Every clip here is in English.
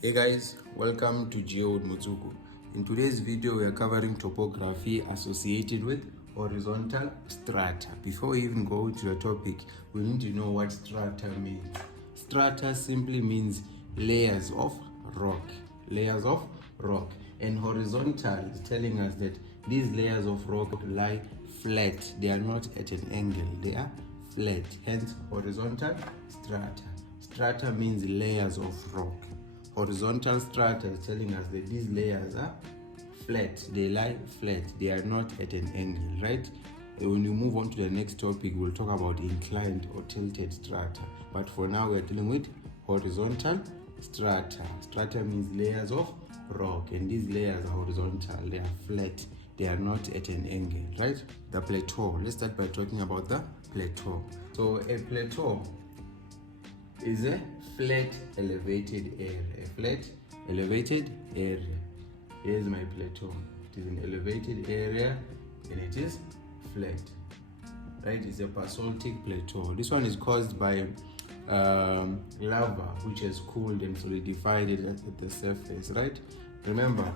Hey guys, welcome to GeoWith Motsoko. In today's video, we are covering topography associated with horizontal strata. Before we even go to the topic, we need to know what strata means. Strata simply means layers of rock. Layers of rock. And horizontal is telling us that these layers of rock lie flat. They are not at an angle. They are flat. Hence, horizontal strata. Strata means layers of rock. Horizontal strata is telling us that these layers are flat. They lie flat. They are not at an angle, right? When we move on to the next topic, we'll talk about inclined or tilted strata. But for now, we're dealing with horizontal strata. Strata means layers of rock, and these layers are horizontal. They are flat. They are not at an angle, right? The plateau. Let's start by talking about the plateau. So a plateau is a flat elevated area. A flat elevated area. Here's my plateau. It is an elevated area and it is flat. Right? It's a basaltic plateau. This one is caused by lava which has cooled and solidified it at the surface, right? Remember,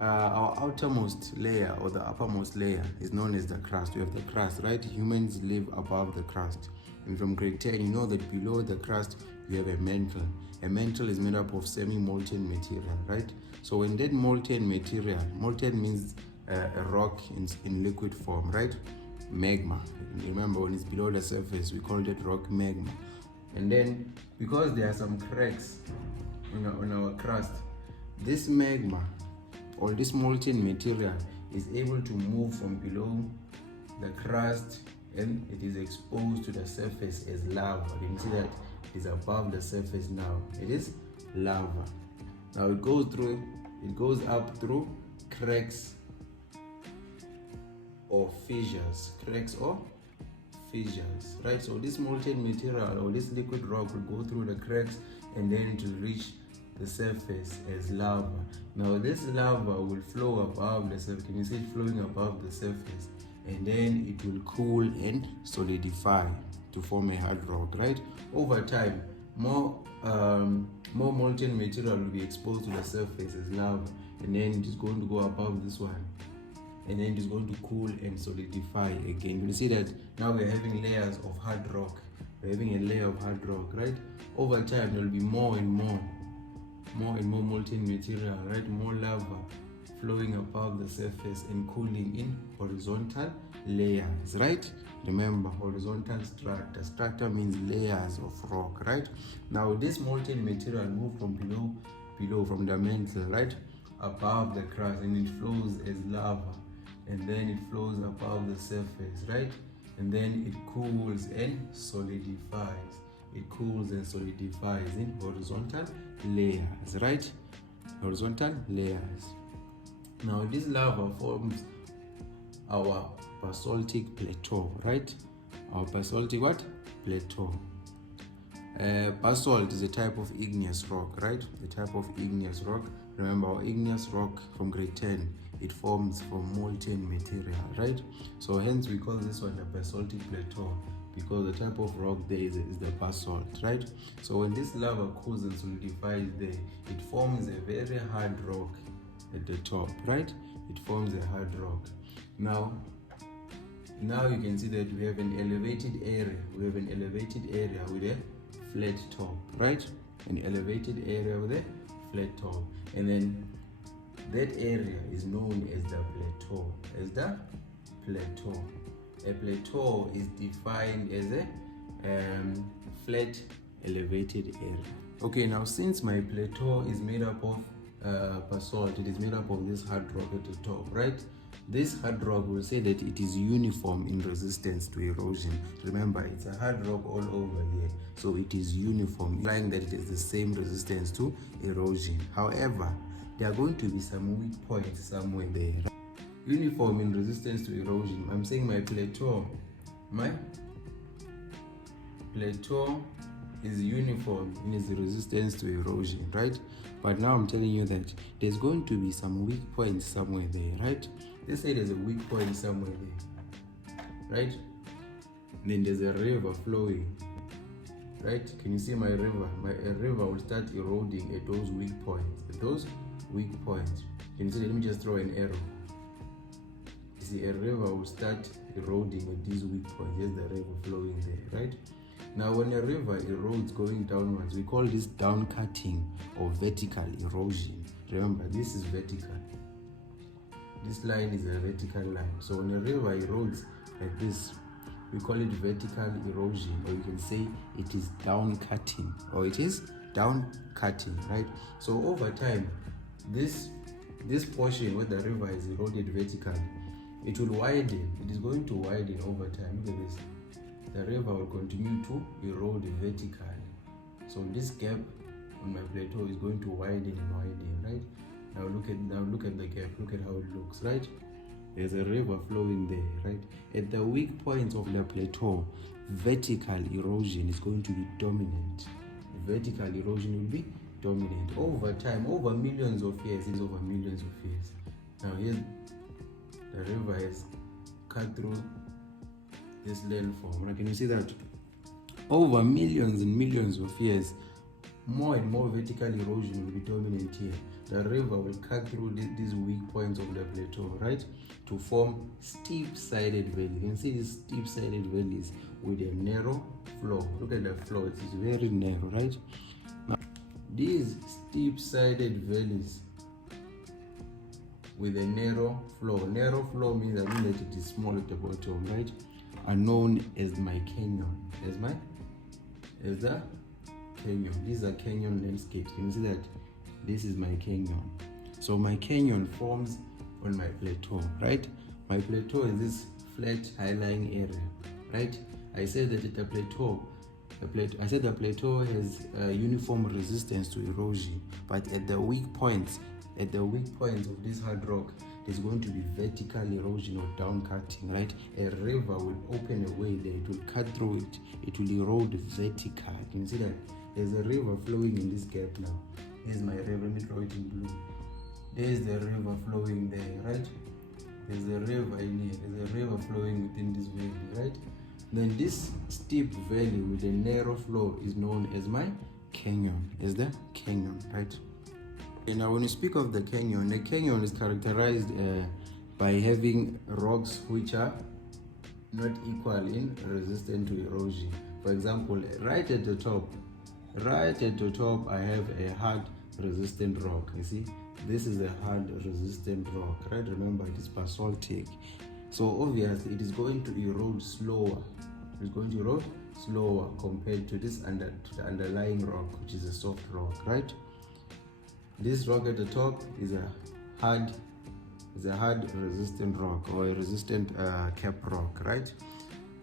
our outermost layer or the uppermost layer is known as the crust. We have the crust, right? Humans live above the crust. And from grade 10, you know that below the crust, you have a mantle. A mantle is made up of semi-molten material, right? So when that molten material, molten means a rock in liquid form, right? Magma. Remember, when it's below the surface, we call it rock magma. And then, because there are some cracks on our crust, this magma or this molten material is able to move from below the crust and it is exposed to the surface as lava. You can see that it is above the surface now. It is lava. Now it goes up through cracks or fissures. Cracks or fissures, right? So this molten material or this liquid rock will go through the cracks and then it will reach the surface as lava. Now this lava will flow above the surface. Can you see it flowing above the surface? And then it will cool and solidify to form a hard rock, right? Over time, more molten material will be exposed to the surface as lava, and then it is going to go above this one, and then it is going to cool and solidify again. You see that now we're having layers of hard rock. We're having a layer of hard rock, right? Over time, there will be more and more molten material, right? More lava flowing above the surface and cooling in horizontal layers, right? Remember, horizontal strata. Strata means layers of rock, right? Now this molten material moves from below from the mantle, right, above the crust, and it flows as lava, and then it flows above the surface, right? And then it cools and solidifies. It cools and solidifies in horizontal layers, right? Horizontal layers. Now this lava forms our basaltic plateau, right? Our basaltic what? Plateau. Basalt is a type of igneous rock, right? A type of igneous rock. Remember, our igneous rock from grade 10, it forms from molten material, right? So hence we call this one the basaltic plateau, because the type of rock there is the basalt, right? So when this lava cools and solidifies there, it forms a very hard rock at the top, right? It forms a hard rock. Now you can see that we have an elevated area. We have an elevated area with a flat top, right? An elevated area with a flat top. And then that area is known as the plateau. As the plateau. A plateau is defined as a flat elevated area. Okay, now since my plateau is made up of basalt, it is made up of this hard rock at the top, right? This hard rock will say that it is uniform in resistance to erosion. Remember, it's a hard rock all over here, so it is uniform, implying that it has the same resistance to erosion. However, there are going to be some weak points somewhere there. Uniform in resistance to erosion. I'm saying my plateau is uniform in its resistance to erosion, right? But now I'm telling you that there's going to be some weak points somewhere there, right? Let's say there's a weak point somewhere there, right? And then there's a river flowing right? Can you see my river? A river will start eroding at those weak points. At those weak points. Can you see? Let me just throw an arrow. You see, a river will start eroding at these weak points. Here's the river flowing there, right? Now, when a river erodes going downwards, we call this down cutting or vertical erosion. Remember, this is vertical. This line is a vertical line. So when a river erodes like this, we call it vertical erosion, or you can say it is down cutting, or it is down cutting, right? So over time, this portion where the river is eroded vertically, it will widen. It is going to widen over time. Look at this. The river will continue to erode vertically. So this gap on my plateau is going to widen and widen, right? Now look at the gap. Look at how it looks, right? There's a river flowing there, right? At the weak points of the plateau, vertical erosion is going to be dominant. Vertical erosion will be dominant over time, over millions of years. It is over millions of years. Now here, the river has cut through this landform. Now can you see that? Over millions and millions of years, more and more vertical erosion will be dominant here. The river will cut through these weak points of the plateau, right, to form steep-sided valleys. You can see these steep-sided valleys with a narrow floor. Look at the floor; it is very narrow, right? Now, these steep-sided valleys with a narrow floor. Narrow floor means that it is small at the bottom, right? Are known as my canyon. As the canyon. These are canyon landscapes. Can you see that? This is my canyon. So my canyon forms on my plateau, right? My plateau is this flat, high-lying area, right? I said that the plateau has uniform resistance to erosion, but at the weak points of this hard rock, there's going to be vertical erosion or down cutting, right? A river will open a way there, it will cut through it, it will erode vertical. Can you see that? There's a river flowing in this gap now. Here's my river, let me draw it in blue. There's the river flowing there, right? There's a river in here, there's a river flowing within this valley, right? Then this steep valley with a narrow flow is known as my canyon, as the canyon, right? And now when you speak of the canyon is characterized by having rocks which are not equal in resistance to erosion. For example, right at the top, I have a hard resistant rock. You see, this is a hard resistant rock, right? Remember, it is basaltic. So obviously, it is going to erode slower. It's going to erode slower compared to this to the underlying rock, which is a soft rock, right? This rock at the top is a hard resistant rock, or a resistant cap rock, right?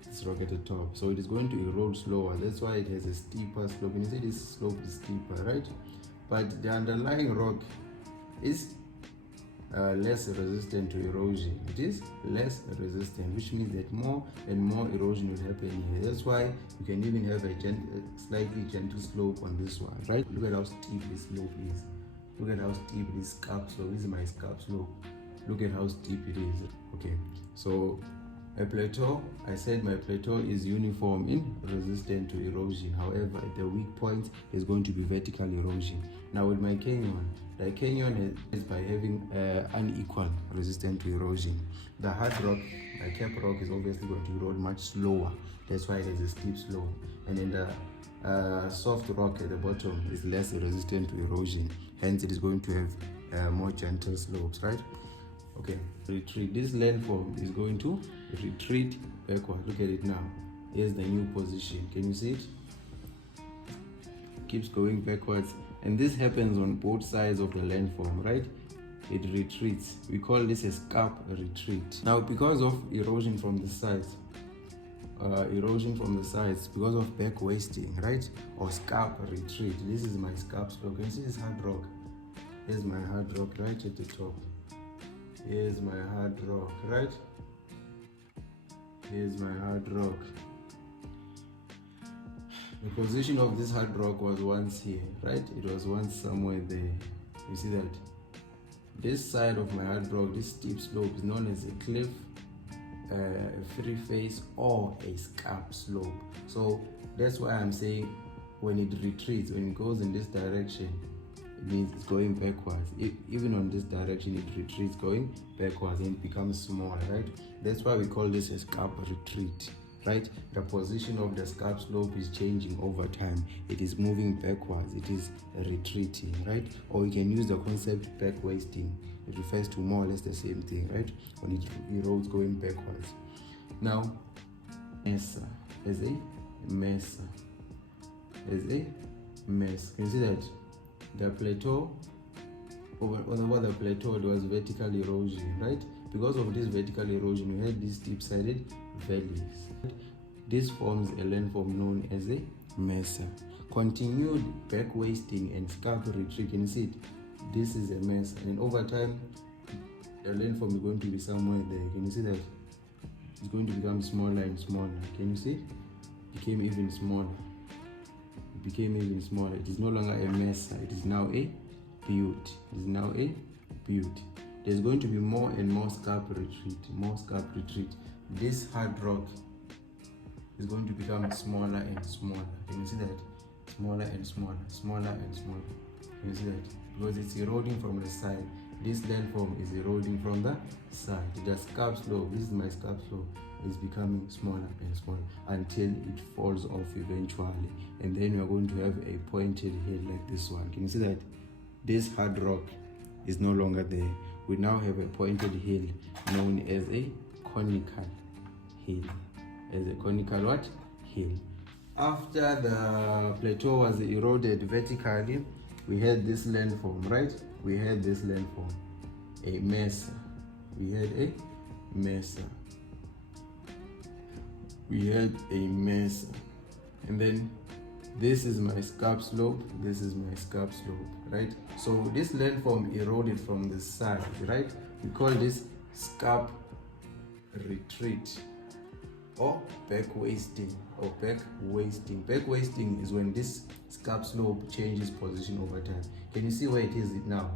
This rock at the top, so it is going to erode slower. That's why it has a steeper slope. And you see this slope is steeper, right? But the underlying rock is less resistant to erosion. It is less resistant, which means that more and more erosion will happen here. That's why you can even have a slightly gentle slope on this one, right? Look at how steep this slope is. Look at how steep this scarp slope. This is my scarp slope. Look at how steep it is. Okay, so my plateau, I said my plateau is uniform in resistant to erosion. However, at the weak points, there's going to be vertical erosion. Now with my canyon, the canyon is by having unequal resistance to erosion. The hard rock, my cap rock, is obviously going to erode much slower. That's why it has a steep slope. And then the soft rock at the bottom is less resistant to erosion. Hence, it is going to have more gentle slopes, right? Okay, retreat. This landform is going to retreat backward. Look at it now. Here's the new position. Can you see it? Keeps going backwards. And this happens on both sides of the landform, right? It retreats. We call this a scarp retreat. Now, because of erosion from the sides, because of back wasting, right? Or scarp retreat. This is my scarp slope. Can you see this hard rock? Here's my hard rock right at the top. Here's my hard rock, right? Here's my hard rock. The position of this hard rock was once here, right? It was once somewhere there. You see that? This side of my hard rock, this steep slope, is known as a cliff, a free face, or a scarp slope. So that's why I'm saying when it retreats, when it goes in this direction, it means it's going backwards. Even on this direction, it retreats, going backwards, and it becomes smaller, right? That's why we call this a scarp retreat, right? The position of the scarp slope is changing over time. It is moving backwards, it is retreating, right? Or you can use the concept back wasting. It refers to more or less the same thing, right? When it erodes going backwards. Now, Mesa is a Mesa. Is a mess. Can you see that? The plateau, over the plateau, it was vertical erosion, right? Because of this vertical erosion, we had these steep-sided valleys. This forms a landform known as a mesa. Continued back wasting and scarp retreat. Can you see it? This is a mesa, and over time, the landform is going to be somewhere there. Can you see that? It's going to become smaller and smaller. Can you see? It became even smaller. It became even smaller. It is no longer a mesa. It is now a butte. It is now a butte. There's going to be more and more scarp retreat. More scarp retreat. This hard rock is going to become smaller and smaller. Can you see that? Smaller and smaller. Smaller and smaller. Can you see that? Because it's eroding from the side. This landform is eroding from the side. The scarp slope, this is my scarp slope, is becoming smaller and smaller until it falls off eventually. And then we're going to have a pointed hill like this one. Can you see that? This hard rock is no longer there. We now have a pointed hill known as a conical hill. As a conical what? Hill. After the plateau was eroded vertically, we had this landform, right? We had this landform, a mesa. We had a mesa. We had a mesa. And then this is my scarp slope, this is my scarp slope, right? So this landform eroded from the side, right? We call this scarp retreat or back wasting or back wasting. Back wasting is when this scarp slope changes position over time. Can you see where it is now?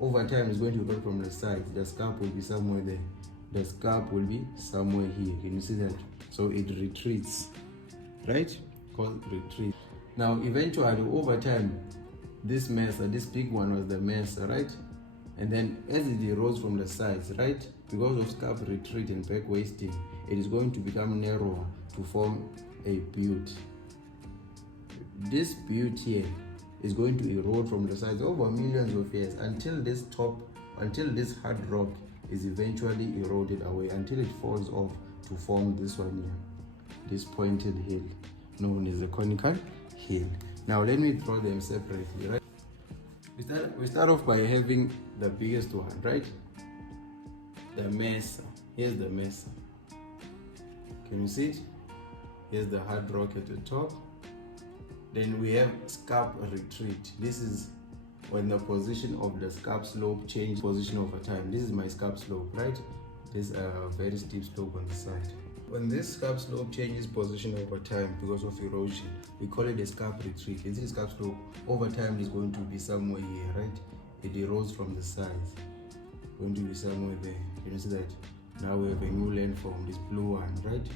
Over time it's going to erode from the sides. The scarp will be somewhere there. The scarp will be somewhere here. Can you see that? So it retreats, right? Called retreat. Now eventually over time, this mesa, this big one was the mesa, right? And then as it erodes from the sides, right? Because of scarp retreat and back wasting, it is going to become narrower to form a butte. This butte here is going to erode from the sides over millions of years until this hard rock is eventually eroded away, until it falls off to form this one here, this pointed hill known as a conical hill. Now let me draw them separately, right? We start off by having the biggest one, right? The mesa. Here's the mesa. Can you see it? Here's the hard rock at the top. Then we have scarp retreat. This is when the position of the scarp slope changes position over time. This is my scarp slope, right? This is a very steep slope on the side. When this scarp slope changes position over time because of erosion, we call it a scarp retreat. You see the scarp slope over time is going to be somewhere here, right? It erodes from the sides. Going to be somewhere there. Can you see that? Now we have a new landform, this blue one, right?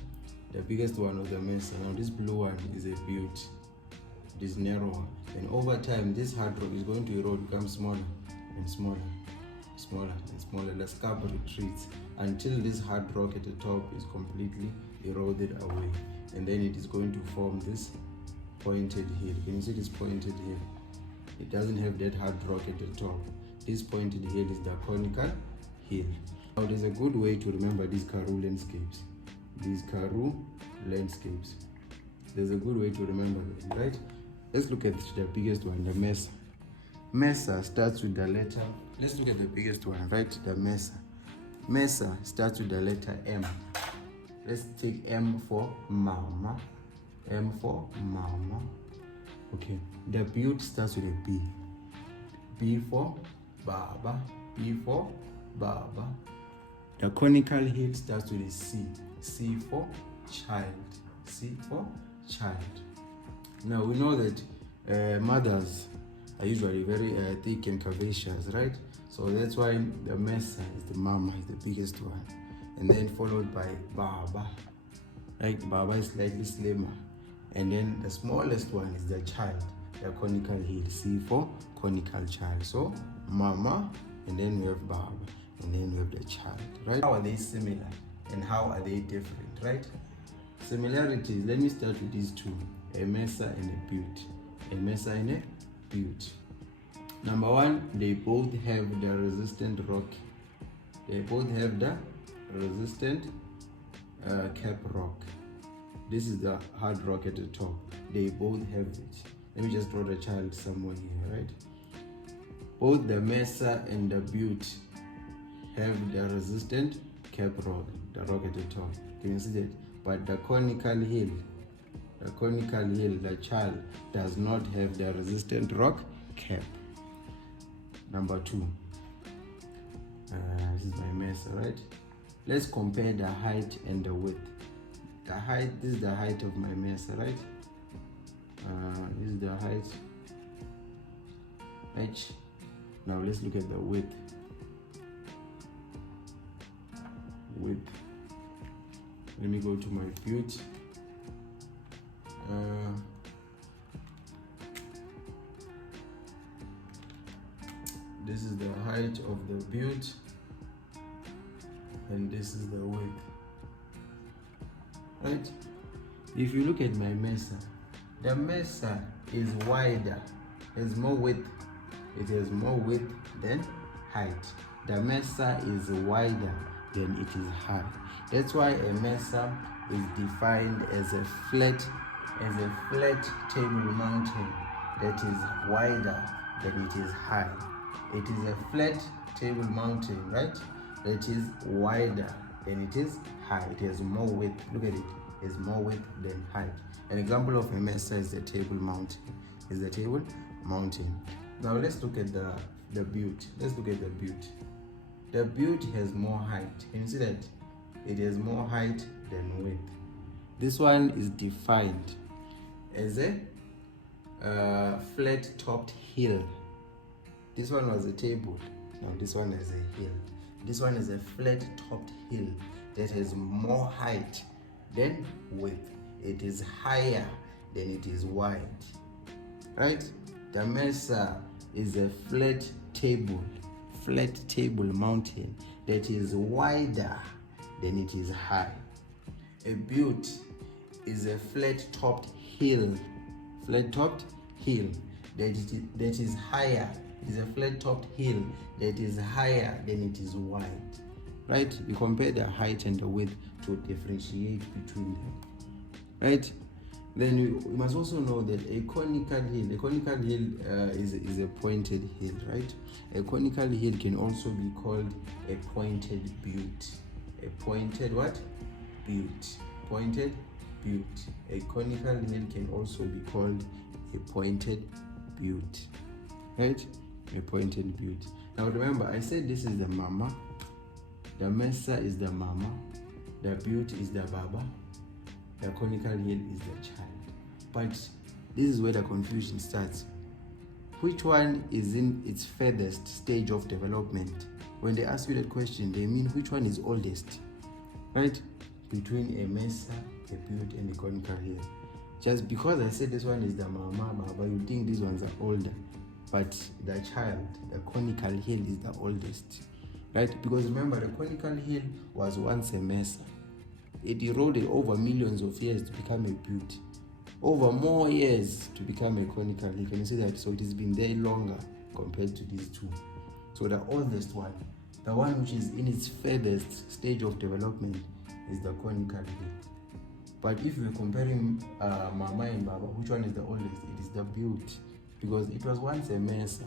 The biggest one was the mesa. Now this blue one is a butte. It is narrower. And over time, this hard rock is going to erode, become smaller and smaller, smaller and smaller. The scarp retreats until this hard rock at the top is completely eroded away. And then it is going to form this pointed hill. Can you see this pointed hill? It doesn't have that hard rock at the top. This pointed hill is the conical hill. Now there's a good way to remember these Karoo landscapes. These Karoo landscapes. There's a good way to remember them, right? Let's look at the biggest one, the mesa. Mesa starts with the letter. Let's look at the biggest one, right? The mesa. Mesa starts with the letter M. Let's take M for mama. M for mama. Okay. The butte starts with a B. B for baba. B for baba. The conical hill starts with a C. C for child. C for child. Now we know that mothers are usually very thick and curvaceous, right? So that's why the mesa is the mama, is the biggest one. And then followed by baba. Like baba is slightly slimmer. and then the smallest one is the child, the conical hill. C for conical child. So mama, and then we have baba, and then we have the child, right? How are they similar and how are they different, right? Similarities, let me start with these two, a mesa and a butte. A mesa and a butte. Number one, they both have the resistant rock. They both have the resistant cap rock. This is the hard rock at the top. They both have it. Let me just draw the child somewhere here, right? Both the mesa and the butte have the resistant cap rock, the rock at the top. Can you see that? But the conical hill, the child does not have the resistant rock cap. Number two, this is my mesa, right? Let's compare the height and the width. The height, this is the height of my mesa, right? This is the height, h. Now let's look at the width. Let me go to my butte. This is the height of the butte, and this is the width, right? If you look at my mesa, the mesa is wider, has more width. It has more width than height. The mesa is wider than it is high. That's why a mesa is defined as a flat table mountain that is wider than it is high. It is a flat table mountain, right? That is wider than it is high. It has more width. Look at it. It's more width than height. An example of a mesa is the table mountain. Now let's look at the butte. Let's look at the butte. The butte has more height. Can you see that? It has more height than width. This one is defined as a flat-topped hill. This one was a table. Now this one is a hill. This one is a flat-topped hill that has more height than width. It is higher than it is wide, right? The mesa is a flat table mountain that is wider than it is high. A butte is a flat-topped hill that is higher. It is a flat-topped hill that is higher than it is wide, right? We compare the height and the width to differentiate between them, right? Then you must also know that a conical hill is a pointed hill, right? A conical hill can also be called a pointed butte. A pointed what? Butte. Pointed butte. A conical hill can also be called a pointed butte, right? A pointed butte. Now remember, I said this is the mama, the mesa is the mama, the butte is the baba, the conical hill is the child. But this is where the confusion starts. Which one is in its furthest stage of development? When they ask you that question, they mean which one is oldest, right? Between a mesa, a butte, and a conical hill. Just because I said this one is the mama, baba, you think these ones are older. But the child, the conical hill, is the oldest, right? Because remember, the conical hill was once a mesa. It eroded over millions of years to become a butte, over more years to become a conical hill. Can you see that? So it has been there longer compared to these two. So the oldest one, the one which is in its furthest stage of development, is the conical hill. But if we're comparing mama and baba, which one is the oldest? It is the butte, because it was once a mesa,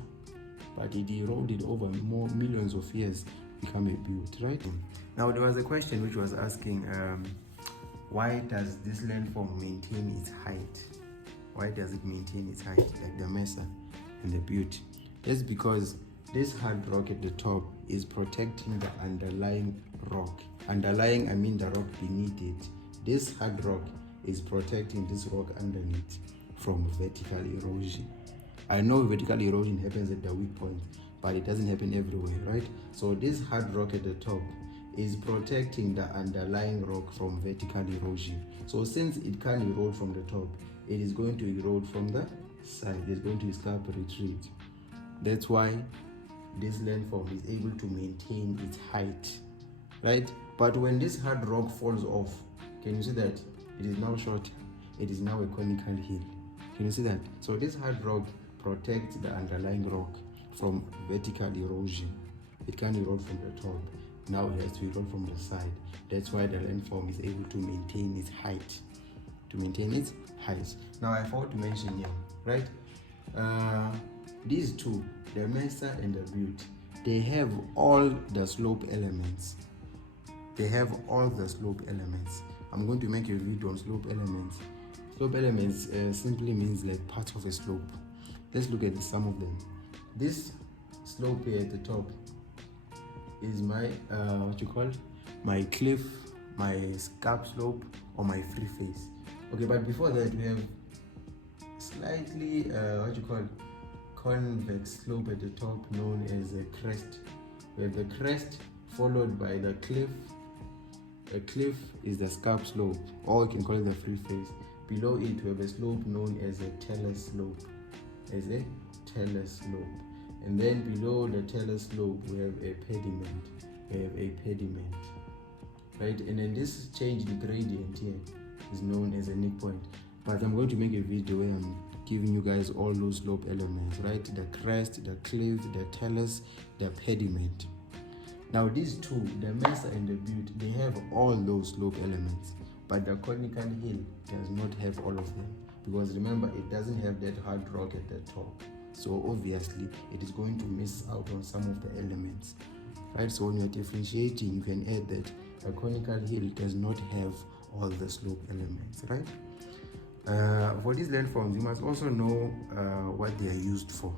but it eroded over more millions of years to become a butte, right? Now there was a question which was asking, why does this landform maintain its height? Why does it maintain its height, like the mesa and the butte? That's because this hard rock at the top is protecting the underlying rock. Underlying, I mean the rock beneath it. This hard rock is protecting this rock underneath from vertical erosion. I know vertical erosion happens at the weak point, but it doesn't happen everywhere, right? So this hard rock at the top is protecting the underlying rock from vertical erosion. So since it can't erode from the top, it is going to erode from the side. It's going to escarp retreat. That's why this landform is able to maintain its height, right? But when this hard rock falls off, can you see that it is now shorter? It is now a conical hill. Can you see that? So this hard rock protects the underlying rock from vertical erosion. It can't erode from the top. Now it has to erode from the side. That's why the landform is able to maintain its height. Now I forgot to mention here, right? These two, the Mesa and the butte, they have all the slope elements. I'm going to make a video on slope elements. Slope elements simply means like parts of a slope. Let's look at some of them. This slope here at the top is my my cliff, my scarp slope, or my free face. Okay, but before that we have slightly convex slope at the top, known as a crest. We have the crest followed by the cliff. A cliff is the scarp slope, or you can call it the free face. Below it we have a slope known as a talus slope. And then below the talus slope we have a pediment. Right? And then this changed gradient here is known as a nick point. But I'm going to make a video where I'm giving you guys all those slope elements, right? The crest, the cliff, the talus, the pediment. Now these two, the Mesa and the butte, they have all those slope elements, but the conical hill does not have all of them, because remember, it doesn't have that hard rock at the top. So obviously it is going to miss out on some of the elements, right? So when you're differentiating, you can add that a conical hill does not have all the slope elements, right? For these landforms, you must also know what they are used for.